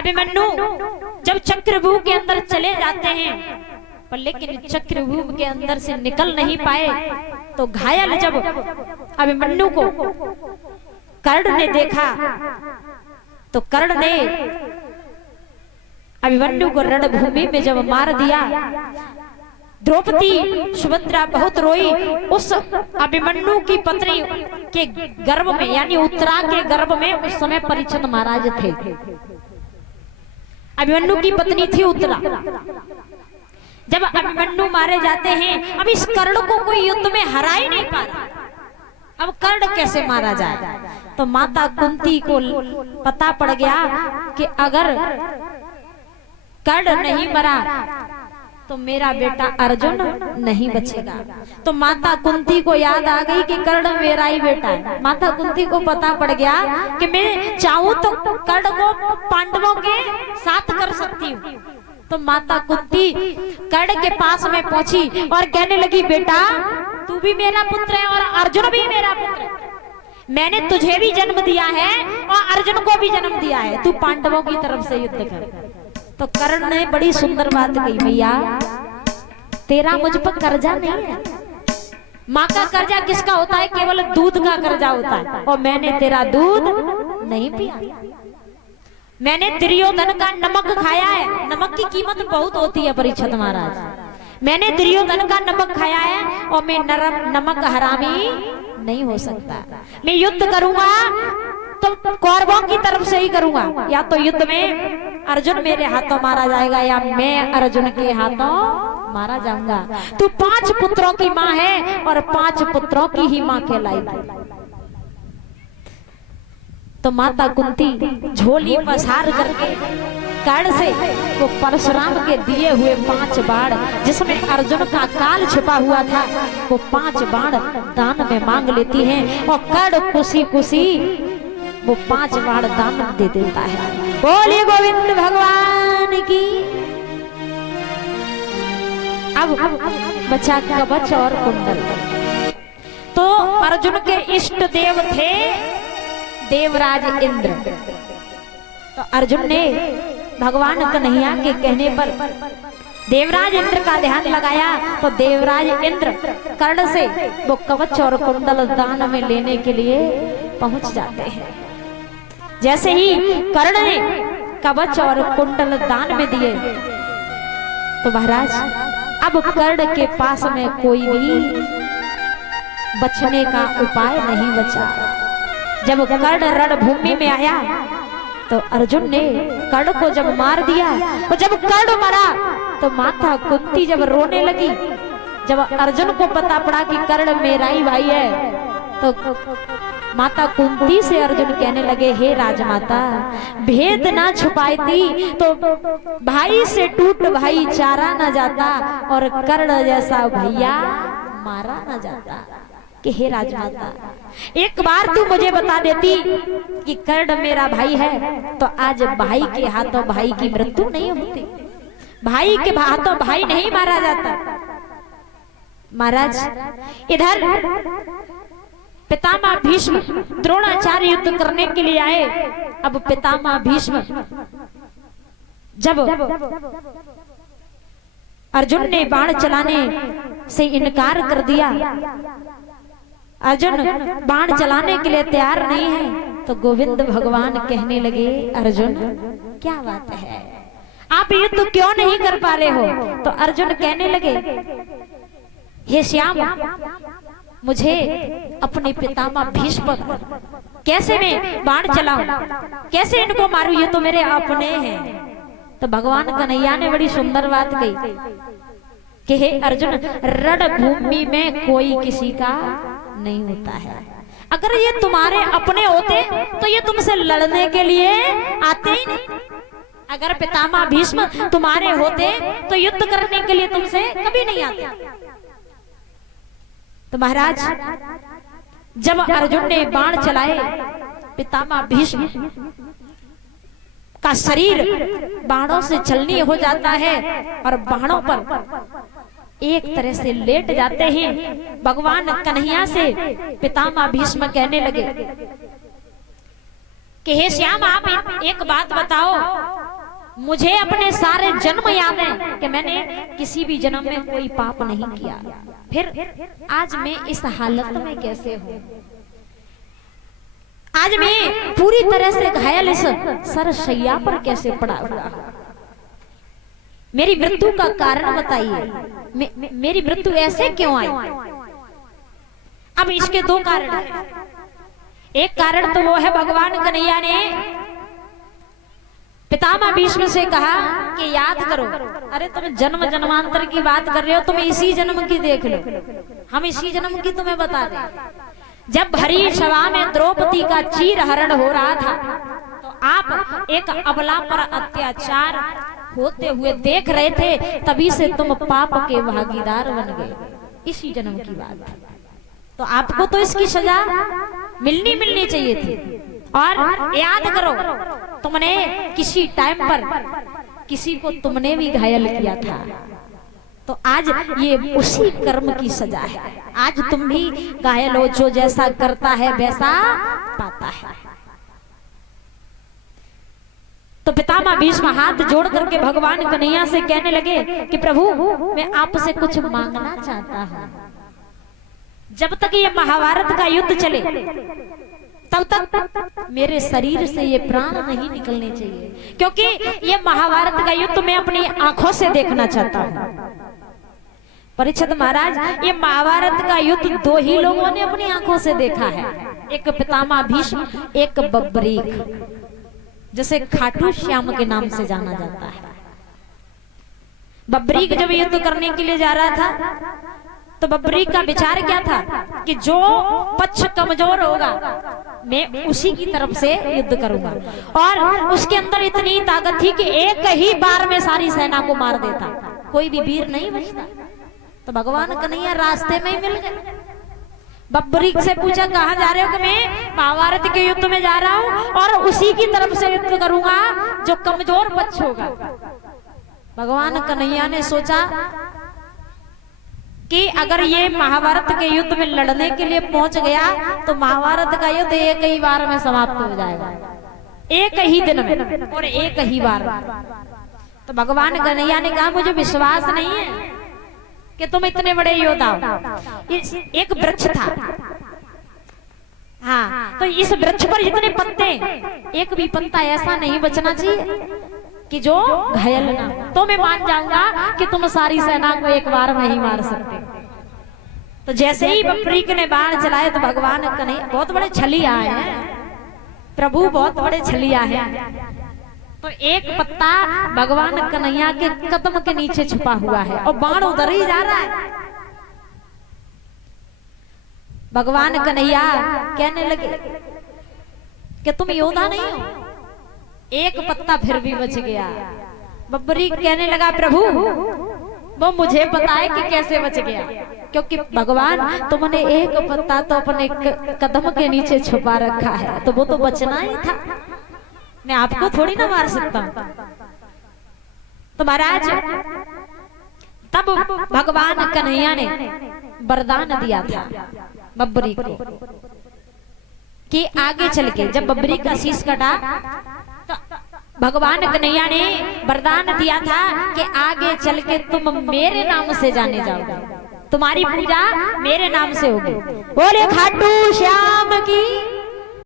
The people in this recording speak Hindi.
अभिमन्यु जब चक्रव्यूह के अंदर चले जाते हैं, पर लेकिन चक्रव्यूह के अंदर से निकल नहीं पाए, तो घायल जब अभिमन्यु को कर्ण ने देखा, तो कर्ण ने अभिमन्यु को रणभूमि में जब मार दिया, द्रौपदी सुभद्रा बहुत रोई। उस अभिमन्यु की पत्नी के गर्भ में, यानी उत्तरा के गर्भ में उस समय परीक्षित महाराज थे। अभिमन्यु की पत्नी थी उत्तरा। जब अभिमन्यु मारे जाते हैं, अब इस कर्ण को कोई युद्ध में हरा ही नहीं पा रहा, अब कर्ण कैसे मारा जाए? तो माता कुंती को पता पड़ गया कि अगर कर्ण नहीं मरा तो मेरा बेटा अर्जुन नहीं बचेगा। तो माता कुंती को याद आ गई कि कर्ण मेरा ही बेटा है। माता कुंती को पता पड़ गया कि मैं चाहूं तो कर्ण को पांडवों के साथ कर सकती हूँ। तो माता कुंती कर्ण के पास में पहुंची और कहने लगी, बेटा तू भी मेरा पुत्र है और अर्जुन भी मेरा पुत्र है। मैंने तुझे भी जन्म दिया है और अर्जुन को भी जन्म दिया है, तू पांडवों की तरफ से युद्ध कर। तो कर्ण ने बड़ी सुंदर बात कही, भैया तेरा मुझ पर कर्जा नहीं है। माँ का कर्जा किसका होता है? केवल दूध का कर्जा होता है, और मैंने तेरा दूध नहीं पिया। मैंने दुर्योधन का नमक खाया है। नमक की कीमत बहुत होती है परीक्षित महाराज। मैंने दुर्योधन का नमक खाया है और मैं नमक हरामी नहीं हो सकता। मैं युद्ध करूंगा तो कौरवों की तरफ से ही करूंगा, या तो युद्ध में अर्जुन मेरे हाथों मारा जाएगा या मैं अर्जुन के हाथों मारा जाऊंगा। तू 5 पुत्रों की माँ है और 5 पुत्रों की ही माँ कहलाई। तो माता कुंती झोली पसार करके कर्ण से वो परशुराम के दिए हुए 5 बाण, जिसमें अर्जुन का काल छिपा हुआ था, वो 5 बाण दान में मांग लेती हैं। और कर्ण खुशी खुशी वो 5 बाण दान दे देता है। बोलिए गोविंद भगवान की। अब बचा कवच और कुंडल। तो अर्जुन के इष्ट देव थे देवराज इंद्र। तो अर्जुन ने भगवान कन्हैया के कहने पर देवराज इंद्र का ध्यान लगाया, तो देवराज इंद्र कर्ण से वो कवच और कुंडल दान में लेने के लिए पहुंच जाते हैं। जैसे ही कर्ण ने कवच और कुंडल दान में दिए, तो महाराज अब कर्ण के पास में कोई भी बचने का उपाय नहीं बचा। जब कर्ण रणभूमि में आया, तो अर्जुन ने कर्ण को जब मार दिया, तो जब कर्ण मरा तो माता कुंती जब रोने लगी। जब अर्जुन को पता पड़ा कि कर्ण मेरा ही भाई है, तो माता कुंती से अर्जुन कहने लगे, हे राजमाता, भेद ना छुपाती तो भाई से टूट भाई चारा ना जाता, और कर्ण जैसा भैया मारा ना जाता। कि हे राजमाता, एक बार तू मुझे बता देती कि कर्ण मेरा भाई है, तो आज भाई के हाथों भाई की मृत्यु नहीं होती, भाई के हाथों भाई नहीं मारा जाता। महाराज इधर पितामह भीष्म द्रोणाचार्य युद्ध करने के लिए आए। अब पितामह भीष्म जब अर्जुन ने बाण चलाने से इनकार कर दिया, अर्जुन बाण चलाने के लिए तैयार नहीं है, तो गोविंद भगवान कहने लगे, अर्जुन क्या बात है, आप युद्ध क्यों नहीं कर पा रहे हो? तो अर्जुन कहने लगे, हे श्याम, मुझे अपने पितामह भीष्म कैसे मैं बाण चलाऊं, कैसे इनको मारूं, ये तो मेरे अपने हैं। तो भगवान कन्हैया ने बड़ी सुंदर बात कही कि हे अर्जुन, रणभूमि में कोई किसी का नहीं होता है। अगर ये तुम्हारे अपने होते तो ये तुमसे लड़ने के लिए आते ही नहीं। अगर पितामह भीष्म तुम्हारे होते तो युद्ध करने के लिए तुमसे कभी नहीं आते। तो महाराज जब अर्जुन ने बाण चलाए, पितामह भीष्म का शरीर बाणों से छलनी हो जाता है और बाणों पर एक तरह से लेट जाते हैं। भगवान कन्हैया से पितामह भीष्म कहने लगे कि हे श्याम, आप एक बात बताओ मुझे अपने सारे जन्म याद हैं कि मैंने किसी भी जन्म में कोई पाप नहीं किया, फिर आज मैं इस हालत में कैसे हूं? आज मैं पूरी तरह से घायल इस सरशैया पर कैसे पड़ा हुआ हूं? मेरी मृत्यु का कारण बताइए, मेरी मृत्यु ऐसे क्यों आई? अब इसके दो कारण हैं। एक कारण तो वो है, भगवान कन्हैया ने पितामह भीष्म से कहा कि याद करो। अरे तुम जन्म जन्मांतर की बात कर रहे हो, तुम इसी जन्म की देख लो, हम इसी जन्म की तुम्हें बता रहे हैं। जब भरी सभा में द्रौपदी का चीरहरण हो रहा था तो आप एक अबला पर अत्याचार होते हुए देख रहे थे, तभी से तुम पाप के भागीदार बन गए। इसी जन्म की बात, तो आपको तो इसकी सजा मिलनी चाहिए थी। और याद करो, तुमने किसी टाइम पर किसी को तुमने भी घायल किया था, तो आज ये उसी कर्म की सजा है। आज तुम भी घायल हो, जो जैसा करता है वैसा पाता है। तो पितामह भीष्म हाथ जोड़ करके भगवान कन्हैया से कहने लगे कि प्रभु, मैं आपसे कुछ मांगना चाहता हूं। जब तक ये महाभारत का युद्ध चले तब तक मेरे शरीर से ये प्राण नहीं निकलने चाहिए, क्योंकि ये महाभारत का युद्ध मैं अपनी आंखों से देखना चाहता हूं। परीक्षित महाराज, ये महाभारत का युद्ध दो ही लोगों ने अपनी आंखों से देखा है, एक पितामह भीष्म, एक बब्बरीक, जिसे खाटू श्याम के नाम से जाना जाता है। बब्बरीक जब युद्ध करने के लिए जा रहा था तो बब्बरीक का विचार क्या था कि जो पक्ष कमजोर होगा मैं उसी की तरफ से युद्ध करूंगा, और उसके अंदर इतनी ताकत थी कि एक ही बार में सारी सेना को मार देता, कोई भी वीर नहीं बचता। तो भगवान कन्हैया रास्ते में ही मिल गए। बब्बरीक से पूछा, कहाँ जा रहे हो? कि मैं महाभारत के युद्ध में जा रहा हूँ और उसी की तरफ से युद्ध करूंगा जो कमजोर पक्ष होगा। भगवान कन्हैया ने सोचा कि अगर ये महाभारत के युद्ध में लड़ने के लिए पहुंच गया तो महाभारत का युद्ध एक ही बार में समाप्त हो जाएगा, एक ही दिन में और एक ही बार। तो भगवान कन्हैया ने कहा, मुझे विश्वास नहीं है कि तुम इतने बड़े योद्धा हो। एक वृक्ष था, हाँ, तो इस वृक्ष पर इतने पत्ते, एक भी पत्ता ऐसा नहीं बचना चाहिए कि जो घायल ना, तो मैं मान जाऊंगा कि तुम सारी सेना को एक बार में ही मार सकते। तो जैसे ही बब्बरीक ने बाण चलाए तो भगवान कन्हैया, बहुत बड़े छलिया है प्रभु, बहुत बड़े छलिया है। तो एक पत्ता भगवान कन्हैया के कदम के नीचे छुपा हुआ है और बाण उधर ही जा रहा है। भगवान कन्हैया कहने लगे कि तुम योद्धा नहीं हो, एक पत्ता फिर भी बच गया। बब्बरीक कहने लगा, प्रभु वो मुझे पता है कि कैसे बच गया, क्योंकि भगवान तुमने एक पत्ता तो अपने कदम के नीचे छुपा रखा है, तो वो तो बचना ही था, मैं आपको थोड़ी ना मार सकता। तो महाराज, तब भगवान कन्हैया ने वरदान दिया था बब्बरीक को कि आगे चल के, जब बब्बरीक का शीश कटा तो भगवान कन्हैया ने वरदान दिया था कि आगे चल के तुम मेरे नाम से जाने जाओगे, तुम्हारी पूजा मेरे नाम से होगी। बोले खाटू श्याम की।